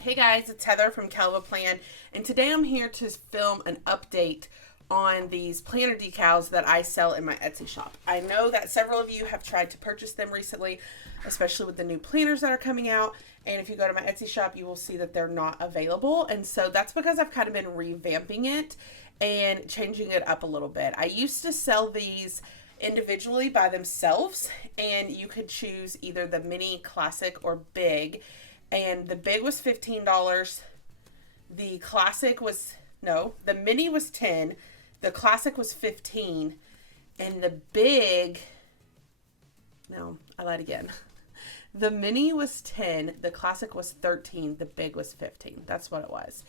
Hey guys, it's Heather from Kellofaplan, and today I'm here to film an update on these planner decals that I sell in my Etsy shop. I know that several of you have tried to purchase them recently, especially with the new planners that are coming out, and if you go to my Etsy shop, you will see that they're not available, and so that's because I've kind of been revamping it and changing it up a little bit. I used to sell these individually by themselves, and you could choose either the mini, classic, or big. And the big was $15. The classic was, no, the mini was 10. The classic was 15. And the big, no, I lied again. The mini was 10. The classic was 13. The big was 15. That's what it was.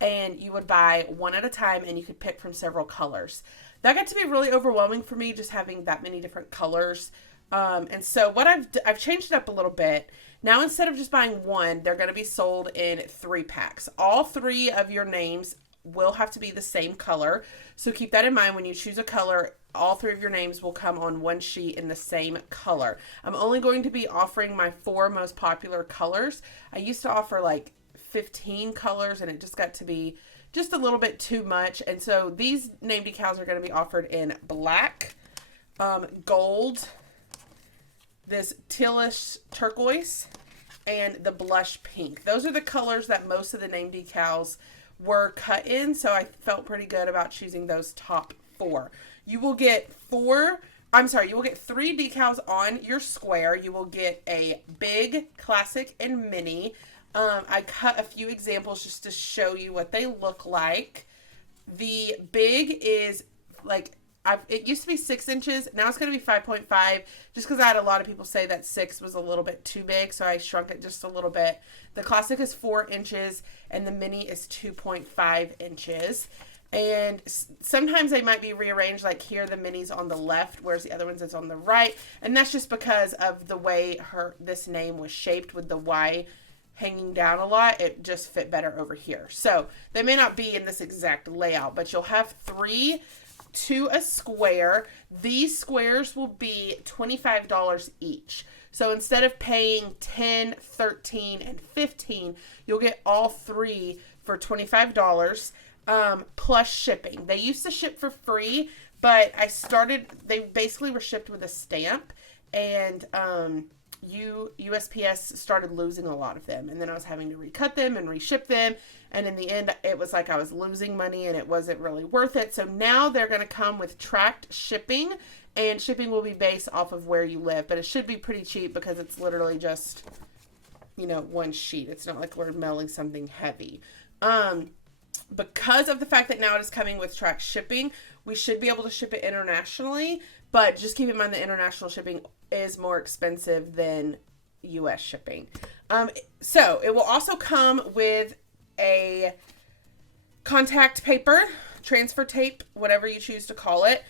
And you would buy one at a time and you could pick from several colors. That got to be really overwhelming for me, just having that many different colors. And so what I've changed it up a little bit. Now, instead of just buying one, they're going to be sold in 3 packs. All 3 of your names will have to be the same color. So keep that in mind when you choose a color. All 3 of your names will come on one sheet in the same color. I'm only going to be offering my 4 most popular colors. I used to offer like 15 colors and it just got to be just a little bit too much. And so these name decals are going to be offered in black, gold, this tealish turquoise, and the blush pink. Those are the colors that most of the name decals were cut in, so I felt pretty good about choosing those top 4. You will get 3 decals on your square. You will get a big, classic, and mini. I cut a few examples just to show you what they look like. The big is like, it used to be 6 inches. Now it's going to be 5.5 just because I had a lot of people say that 6 was a little bit too big. So I shrunk it just a little bit. The classic is 4 inches and the mini is 2.5 inches. And sometimes they might be rearranged, like here the mini's on the left, whereas the other ones is on the right. And that's just because of the way this name was shaped with the Y hanging down a lot. It just fit better over here. So they may not be in this exact layout, but you'll have 3 to a square. These squares will be $25 each. So instead of paying $10, $13, and $15, you'll get all 3 for $25 plus shipping. They used to ship for free, but they basically were shipped with a stamp, and USPS started losing a lot of them, and then I was having to recut them and reship them, and in the end it was like I was losing money and it wasn't really worth it. So now they're going to come with tracked shipping, and shipping will be based off of where you live, but it should be pretty cheap because it's literally just, one sheet. It's not like we're mailing something heavy. Because of the fact that now it is coming with tracked shipping, we should be able to ship it internationally, but just keep in mind the international shipping is more expensive than US shipping. So it will also come with a contact paper, transfer tape, whatever you choose to call it.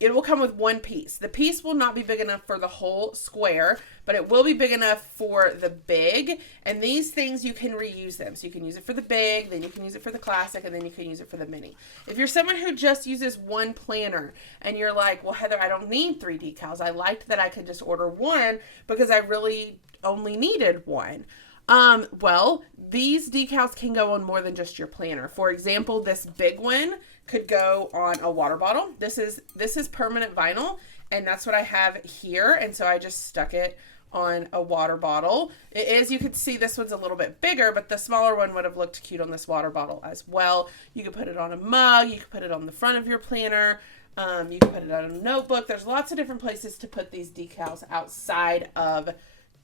It will come with 1 piece. The piece will not be big enough for the whole square, but it will be big enough for the big. And these things, you can reuse them. So you can use it for the big, then you can use it for the classic, and then you can use it for the mini. If you're someone who just uses one planner and you're like, well, Heather, I don't need 3 decals. I liked that I could just order 1 because I really only needed 1. Well, these decals can go on more than just your planner. For example, this big one could go on a water bottle. This is permanent vinyl, and that's what I have here. And so I just stuck it on a water bottle. It is, you could see this one's a little bit bigger, but the smaller one would have looked cute on this water bottle as well. You could put it on a mug. You could put it on the front of your planner. You could put it on a notebook. There's lots of different places to put these decals outside of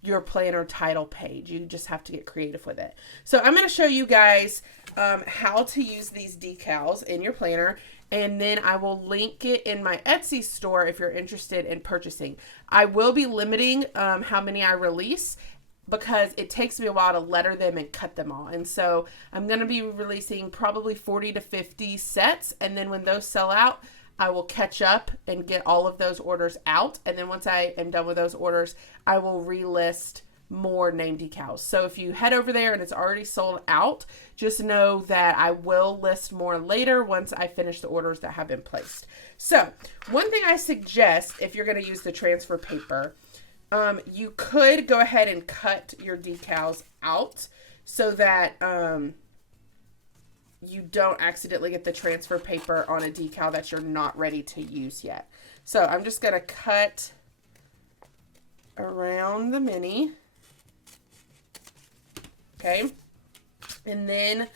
your planner title page. You just have to get creative with it. So I'm going to show you guys how to use these decals in your planner, and then I will link it in my Etsy store if you're interested in purchasing. I will be limiting how many I release because it takes me a while to letter them and cut them all. And so I'm going to be releasing probably 40 to 50 sets, and then when those sell out, I will catch up and get all of those orders out. And then once I am done with those orders, I will relist more name decals. So if you head over there and it's already sold out, just know that I will list more later once I finish the orders that have been placed. So one thing I suggest if you're going to use the transfer paper, you could go ahead and cut your decals out so that you don't accidentally get the transfer paper on a decal that you're not ready to use yet. So I'm just going to cut around the mini. Okay. And then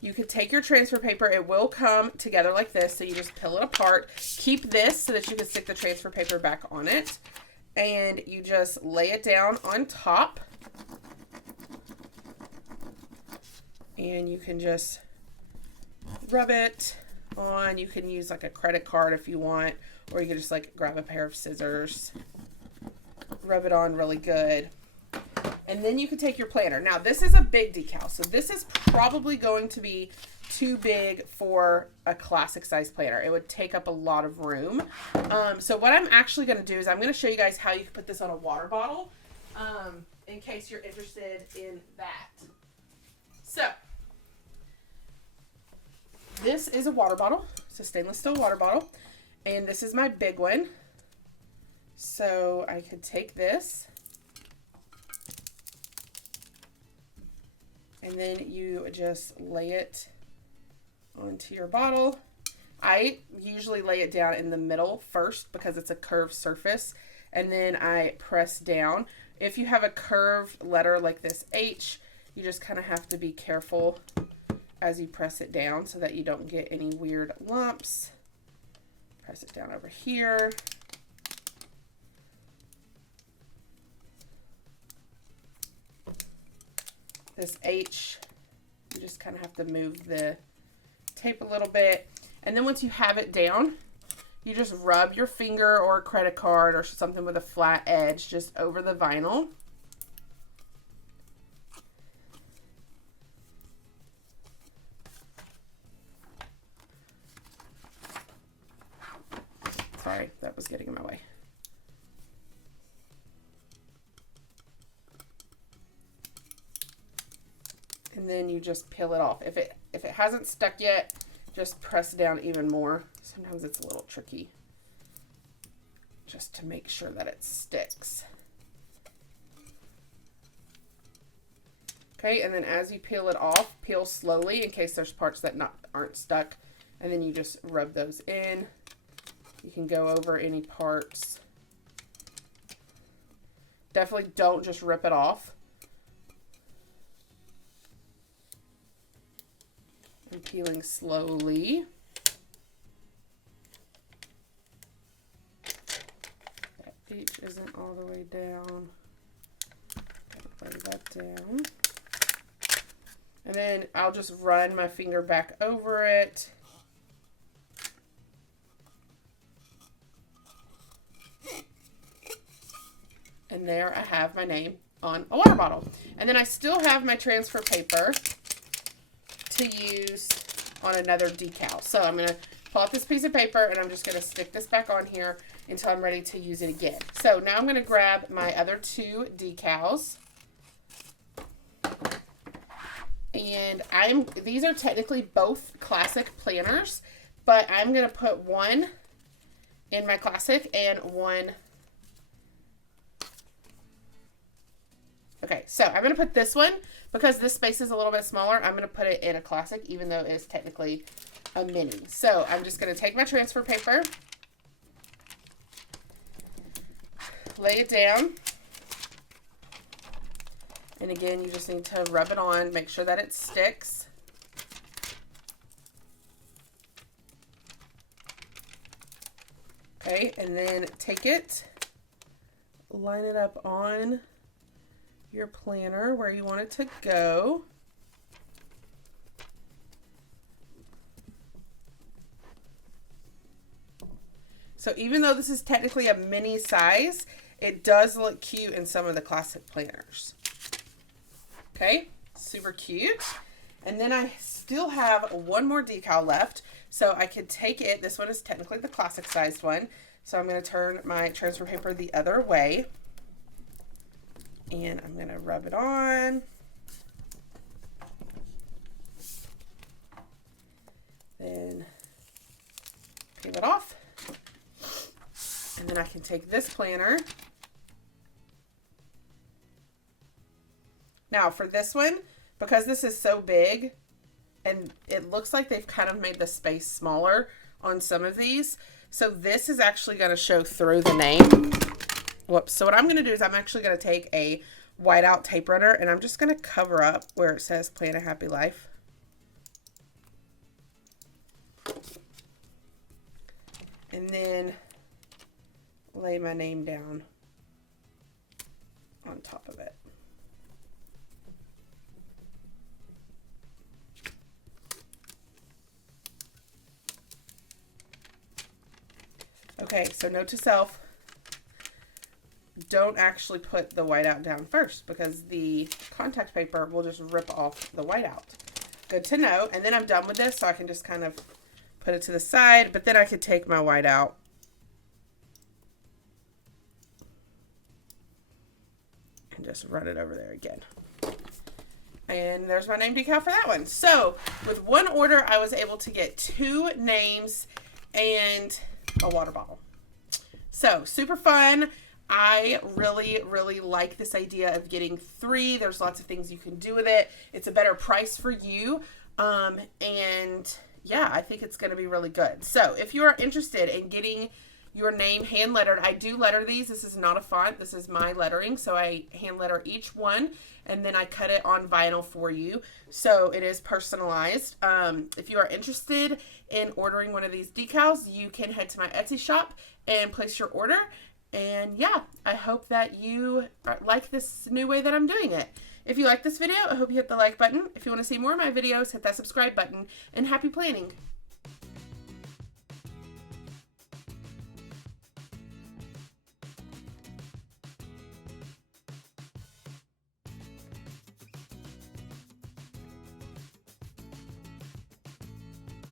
you could take your transfer paper. It will come together like this. So you just peel it apart. Keep this so that you can stick the transfer paper back on it. And you just lay it down on top. And you can just rub it on. You can use like a credit card if you want, or you can just like grab a pair of scissors, rub it on really good. And then you can take your planner. Now this is a big decal, so this is probably going to be too big for a classic size planner. It would take up a lot of room. So what I'm actually going to do is I'm going to show you guys how you can put this on a water bottle, in case you're interested in that. So this is a water bottle. It's a stainless steel water bottle. And this is my big one. So I could take this. And then you just lay it onto your bottle. I usually lay it down in the middle first because it's a curved surface. And then I press down. If you have a curved letter like this H, you just kind of have to be careful as you press it down so that you don't get any weird lumps. Press it down over here. This H, you just kind of have to move the tape a little bit. And then once you have it down, you just rub your finger or a credit card or something with a flat edge just over the vinyl. Sorry, that was getting in my way. And then you just peel it off. If it hasn't stuck yet, just press down even more. Sometimes it's a little tricky just to make sure that it sticks. Okay, and then as you peel it off, peel slowly in case there's parts that aren't stuck. And then you just rub those in. You can go over any parts. Definitely don't just rip it off. And peeling slowly. That H isn't all the way down. Gotta lay that down. And then I'll just run my finger back over it. And there I have my name on a water bottle. And then I still have my transfer paper to use on another decal. So I'm going to pull out this piece of paper and I'm just going to stick this back on here until I'm ready to use it again. So now I'm going to grab my other two decals. And these are technically both classic planners, but I'm going to put one in my classic and one. Okay, so I'm going to put this one, because this space is a little bit smaller, I'm going to put it in a classic, even though it's technically a mini. So I'm just going to take my transfer paper, lay it down, and again, you just need to rub it on, make sure that it sticks. Okay, and then take it, line it up on your planner where you want it to go. So even though this is technically a mini size, it does look cute in some of the classic planners. Okay, super cute. And then I still have one more decal left, so I could take it. This one is technically the classic sized one, so I'm going to turn my transfer paper the other way. And I'm going to rub it on. Then peel it off. And then I can take this planner. Now for this one, because this is so big, and it looks like they've kind of made the space smaller on some of these. So this is actually going to show through the name. Whoops. So what I'm going to do is I'm actually going to take a whiteout tape runner, and I'm just going to cover up where it says Plan a Happy Life. And then lay my name down on top of it. Okay, so note to self, don't actually put the whiteout down first because the contact paper will just rip off the whiteout. Good to know. And then I'm done with this, so I can just kind of put it to the side, but then I could take my whiteout and just run it over there again. And there's my name decal for that one. So with one order, I was able to get 2 names and a water bottle. So super fun. I really, really like this idea of getting 3. There's lots of things you can do with it. It's a better price for you. And yeah, I think it's going to be really good. So if you are interested in getting your name hand lettered, I do letter these. This is not a font. This is my lettering. So I hand letter each one, and then I cut it on vinyl for you. So it is personalized. If you are interested in ordering one of these decals, you can head to my Etsy shop and place your order. And yeah, I hope that you like this new way that I'm doing it. If you like this video, I hope you hit the like button. If you want to see more of my videos, hit that subscribe button, and happy planning.